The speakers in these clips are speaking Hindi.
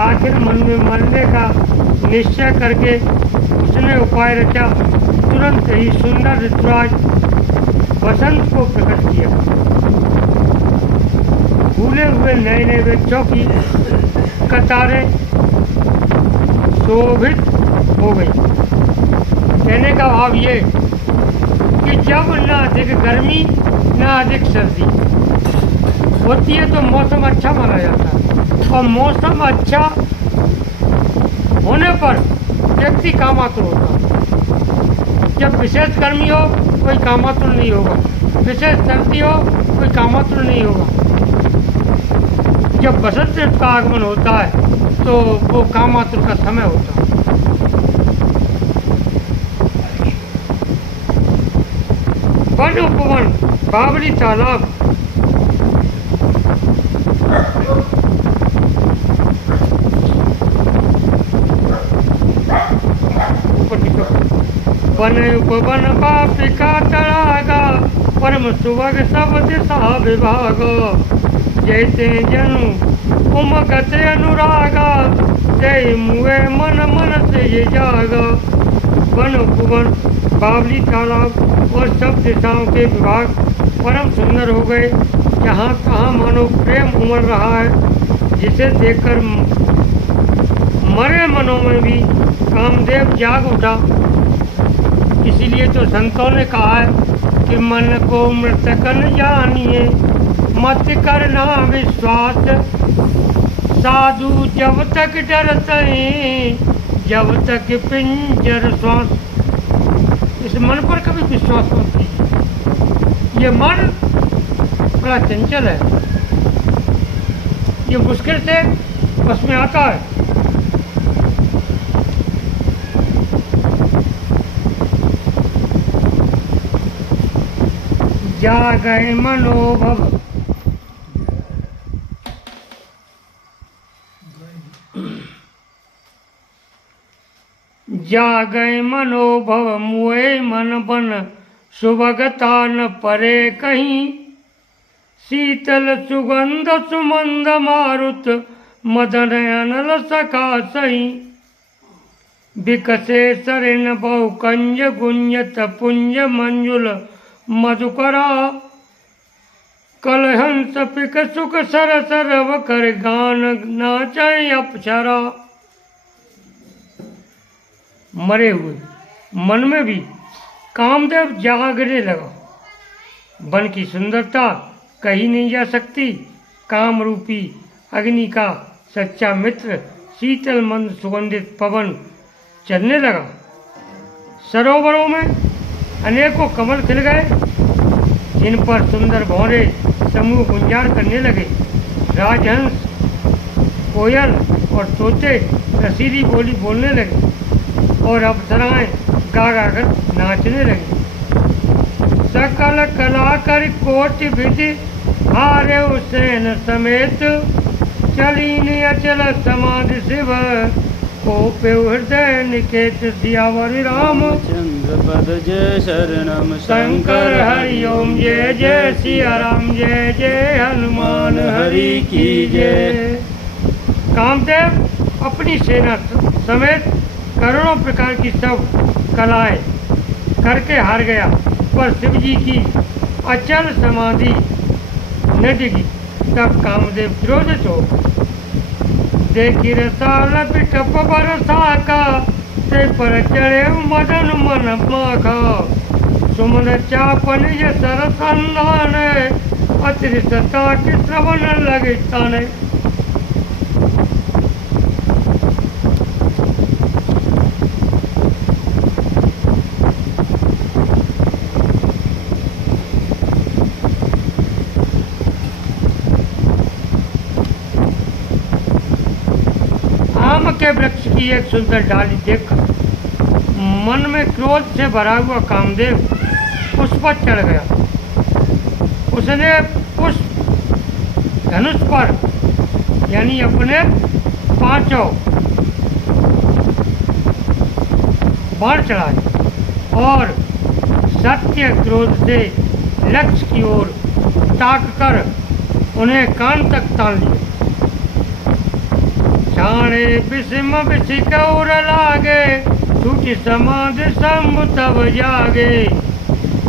आखिर मन में मरने का निश्चय करके उसने उपाय रचा। तुरंत ही सुंदर ऋतुराज बसंत को प्रकट किया। फूले हुए नए नए वृक्षों की कतारें शोभित हो गई। कहने का भाव ये कि जब न अधिक गर्मी न अधिक सर्दी होती है तो मौसम अच्छा माना जाता है, और मौसम अच्छा होने पर व्यक्ति कामातुर होता है। जब विशेष गर्मी हो कोई कामातुर नहीं होगा, विशेष सर्दी हो कोई कामातुर नहीं होगा। जब बसंत ऋतु का आगमन होता है तो वो कामातुर का समय होता है। वन उपवन बावली तालाब वन उपवन पापिका तड़ागा परम सुभग सब दिशा विभाग जैसे जनु उमगत अनुरागा जय मुए मन मन से ये जागा। वन उपवन बावली तालाब और सब दिशाओं के विभाग परम सुंदर हो गए। जहाँ कहाँ मानो प्रेम उमड़ रहा है, जिसे देखकर मरे मनों में भी कामदेव जाग उठा। इसीलिए तो संतों ने कहा है कि मन को मृतकन जानिए मत करना विश्वास, साधु जब तक डरते जब तक पिंजर श्वास। इस मन पर कभी विश्वास मत कीजिए। ये मन बड़ा चंचल है, ये मुश्किल से बस में आता है। जा गए मनोभव जा गए मनोभव मुए मन बन सुभगता न परे कहीं, शीतल सुगंध सुमंद मारुत मदन अनल सखा सही, विकसे सरिन बहु कंज गुंजत पुंज मंजुल मधुकरा, कलहंस पिक सुख सर सरव कर गान नाचय अप्सरा। मरे हुए मन में भी कामदेव जागने लगा। वन की सुंदरता कही नहीं जा सकती। काम रूपी अग्नि का सच्चा मित्र शीतल मंद सुगंधित पवन चलने लगा। सरोवरों में अनेकों कमल खिल गए, जिन पर सुंदर भौरे समूह गुंजार करने लगे। राजहंस, कोयल और तोते रसीली बोली बोलने लगे और अप्सराएं गा गा कर नाचने लगी। सकल कला कर कोटि विधि हारे हुसैन समेत, चलीन अचल समाधि शिव कोपे हृदय निकेत। सियावर रामचंद्र पद जय शरणम शंकर हरि ओम। जय जय सिया राम जय जय हनुमान हरि की जय। कामदेव अपनी सेना समेत करोड़ों प्रकार की सब कलाएं करके हार गया, पर शिव जी की अचल समाधि न डिगी। तब कामदेव क्रोधित हो देखी रसाल पिठप बरसा का, ते पर चढ़े मदन मन माखा। सुमन चापन ये सरसंधान, अतिरिसता के श्रवण लगे ताने। के वृक्ष की एक सुंदर डाली देख मन में क्रोध से भरा हुआ कामदेव उस पर चढ़ गया। उसने पुष्प धनुष पर यानी अपने पांचों बाण चढ़ाए और सत्य क्रोध से लक्ष्य की ओर ताक कर उन्हें कान तक तान लिया। घाणे विषम विषिकौर लागे, छूटी समाधि शंभु तब जागे।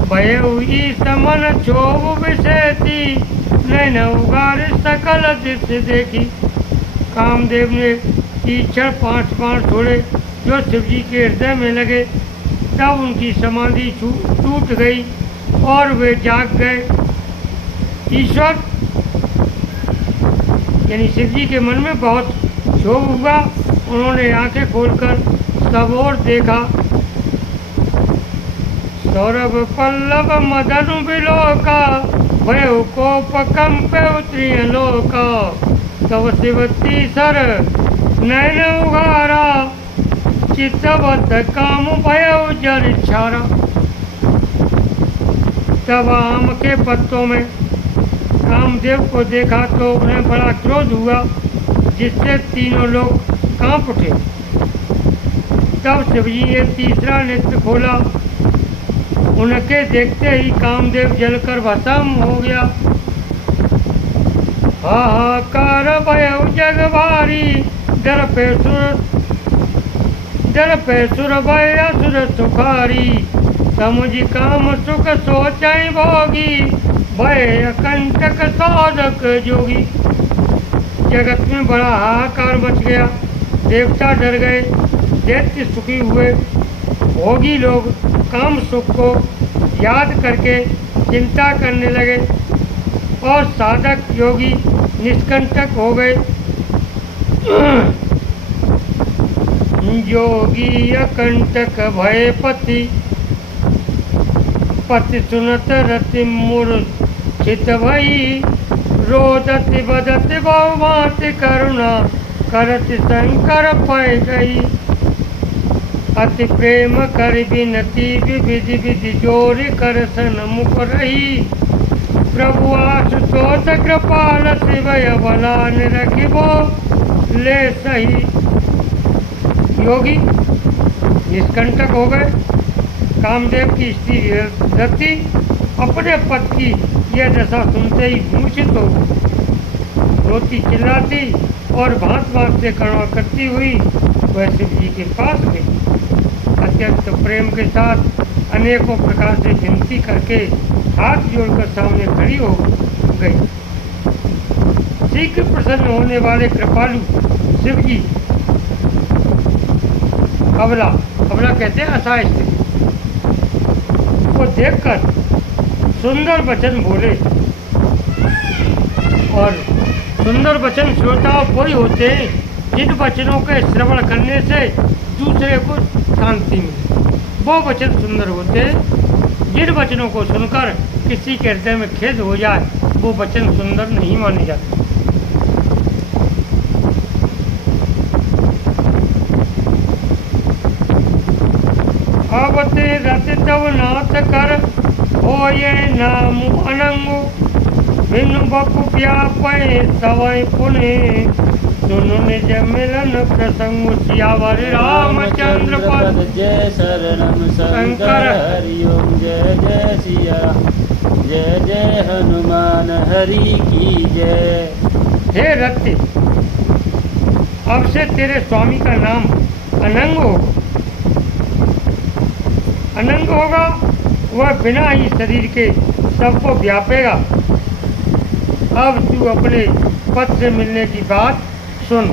भयउ ईश मन क्षोभ विषेती, नैन उगार सकल दृश्य देखी। कामदेव ने तीक्षण 5 बाण छोड़े जो शिव जी के हृदय में लगे, तब उनकी समाधि टूट गई और वे जाग गए। ईश्वर यानी शिव जी के मन में बहुत क्षोभ हुआ। उन्होंने आंखें खोलकर सब ओर देखा। सौरभ पल्लव मदन विलोका, भयउ कोप कंपे त्रिलोका। तव शिव तीसर नैन उघारा, चित्तवत काम भयउ जल छारा। तब आम के पत्तों में कामदेव को देखा तो उन्हें बड़ा क्रोध हुआ, जिससे तीनों लोग कांप उठे। तब शिवजी ने तीसरा नेत्र खोला। उनके देखते ही कामदेव जलकर भस्म हो गया। हाहाकार भयउ जग भारी, डर पे सुर भय असुर सुखारी। समुझ काम सुख सोचै भोगी, भय अकंटक साधक जोगी। जगत में बड़ा हाहाकार मच गया। देवता डर गए, दैत्य सुखी हुए। भोगी लोग काम सुख को याद करके चिंता करने लगे और साधक योगी निष्कंटक हो गए। योगी अकंटक भय पति, पति सुनत रति मूर्छित भई। रोदति बदति बहुभांति करुणा, करति शंकर पै गई। अति प्रेम कर बिनती, विधि विधि जोर कर सन्मुख रही। प्रभु आशुतोष कृपाल, शिवय बलान रखिबो ले सही। योगी निष्कंटक हो गए। कामदेव की स्त्री रति अपने पति की यह दशा सुनते ही मूर्छित हो गई। रोती चिल्लाती और भांत भांत से करुणा करती हुई वह शिव जी के पास गई। अत्यंत प्रेम के साथ अनेकों प्रकार से विनती करके हाथ जोड़कर सामने खड़ी हो गई। शीघ्र प्रसन्न होने वाले कृपालु शिव जी अबला कहते हैं असहाय स्थिति को देखकर सुंदर वचन बोले। और सुंदर वचन श्रोता कोई होते हैं जिन वचनों के श्रवण करने से दूसरे को शांति मिले। वो वचन सुंदर होते हैं। जिन वचनों को सुनकर किसी के हृदय में खेद हो जाए वो वचन सुंदर नहीं माने जाते। आवते रति तव नाथ कर, होये नाम अनंगो। बिनु बपु व्यापय सवै पुने, सुनु निज मिलन प्रसंग। सियावर रामचंद्र पद, जय शरणम शंकर हरिओम। जय जय सिया, जय जय हनुमान हरि की जय। हे रति, अब से तेरे स्वामी का नाम अनंग होगा। अनंग होगा, वह बिना ही शरीर के सबको व्यापेगा। अब तू अपने पद से मिलने की बात सुन।